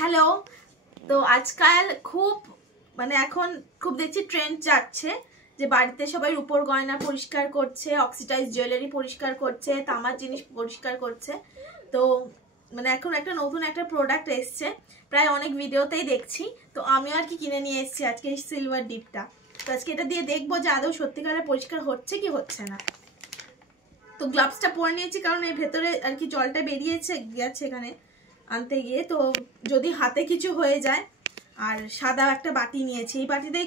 Hello. তো আজকাল খুব এখন খুব দেখছি ট্রেন্ড যাচ্ছে যে বাড়িতে সবাই রূপোর গয়না পরিষ্কার করছে, অক্সিডাইজ জুয়েলারি পরিষ্কার করছে, তামার জিনিস পরিষ্কার করছে। তো এখন একটা নতুন একটা প্রোডাক্ট এসছে, প্রায় অনেক ভিডিওতেই দেখছি। তো আমিও আর কি কিনে নিয়ে এসেছি আজকে এই সিলভার ডিপটা। তো আজকে এটা দিয়ে দেখবো যে আদৌ সত্যিকারে পরিষ্কার হচ্ছে কি হচ্ছে না। তো গ্লাভসটা পরে নিয়েছি কারণ এর ভেতরে আর কি জলটা বেরিয়েছে গেছে এখানে আনতে গিয়ে। তো যদি হাতে কিছু হয়ে যায়, আর সাদা একটা বাটি নিয়েছি, এই বাটিতেই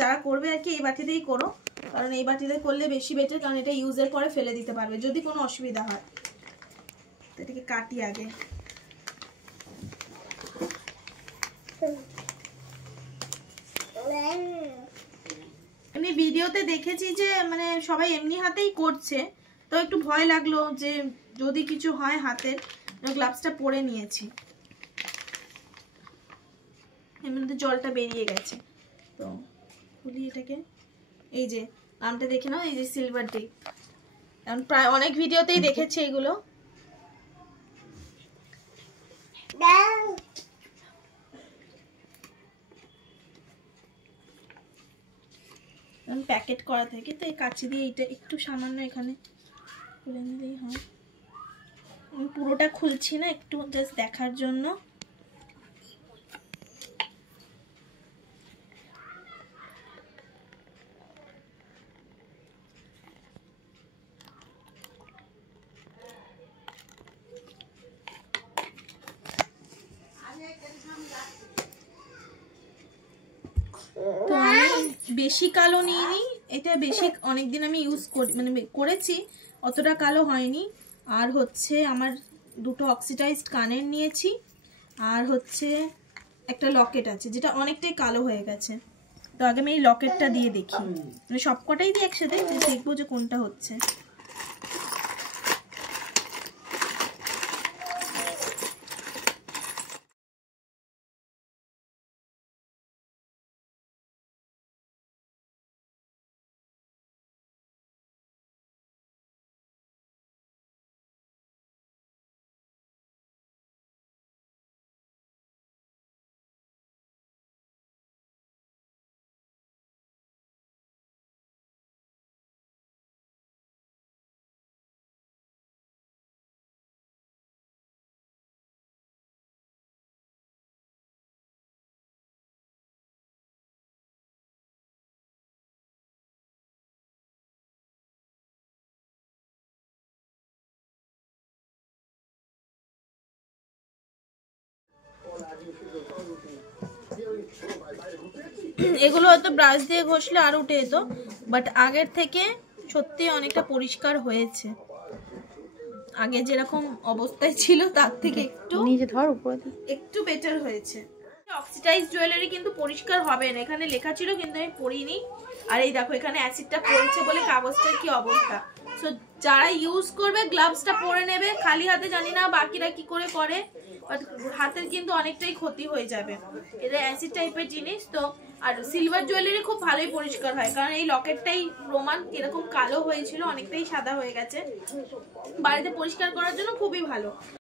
যারা করবে আর কি এই বাটিতেই করো, কারণ এই বাটিতে করলে বেশি বেটার, কারণ এটা ইউজের পরে ফেলে দিতে পারবে যদি কোনো অসুবিধা হয়। তো এটাকে কাটি আগে। আমি ভিডিওতে দেখেছি যে সবাই এমনি হাতেই করছে, তো একটু ভয় লাগলো যে যদি কিছু হয় হাতের। গ্লাভসটা পরে নিয়েছি, এর মধ্যে জলটা বেরিয়ে গেছে। তো খুলি এটাকে। এই যে নামটা দেখে নাও, এই যে সিলভার ডিপ। কারণ প্রায় অনেক ভিডিওতেই দেখেছি এগুলো। প্যাকেট করা থাকে, তো এই কাঁচি দিয়ে এটা একটু সামান্য এখানে খুলে নিলেই হয়। আমি পুরোটা খুলছি না, একটু জাস্ট দেখার জন্য। তো আমি বেশি কালো নিইনি, এটা বেশি অনেকদিন আমি ইউজ করি করেছি, অতটা কালো হয়নি। আর হচ্ছে আমার দুটো অক্সিডাইজড কানের নিয়েছি, আর হচ্ছে একটা লকেট আছে যেটা অনেকটাই কালো হয়ে গেছে। তো আগে আমি এই লকেটটা দিয়ে দেখি, সবকটাই দিই একসাথে, দেখবো যে কোনটা হচ্ছে। এগুলো হয়তো ব্রাশ দিয়ে ঘষলে আর উঠে যেত, বাট আগের থেকে সত্যি অনেকটা পরিষ্কার হয়েছে। আগে যেরকম অবস্থায় ছিল তার থেকে একটু বেটার হয়েছে। অক্সিডাইজ জুয়েলারি কিন্তু পরিষ্কার হবে না, এখানে লেখা ছিল কিন্তু আমি পড়িনি। আর এই দেখো এখানে অ্যাসিডটা পড়ছে বলে কাগজটার কি অবস্থা। সো যারা ইউজ করবে গ্লাভসটা পরে নেবে, খালি হাতে জানি না বাকিরা কি করে করে, বাট হাতের কিন্তু অনেকটাই ক্ষতি হয়ে যাবে। এটা অ্যাসিড টাইপের জিনিস। তো আর সিলভার জুয়েলারি খুব ভালোই পরিষ্কার হয়, কারণ এই লকেটটাই প্রমাণ এরকম কালো হয়েছিল, অনেকটাই সাদা হয়ে গেছে। বাড়িতে পরিষ্কার করার জন্য খুবই ভালো।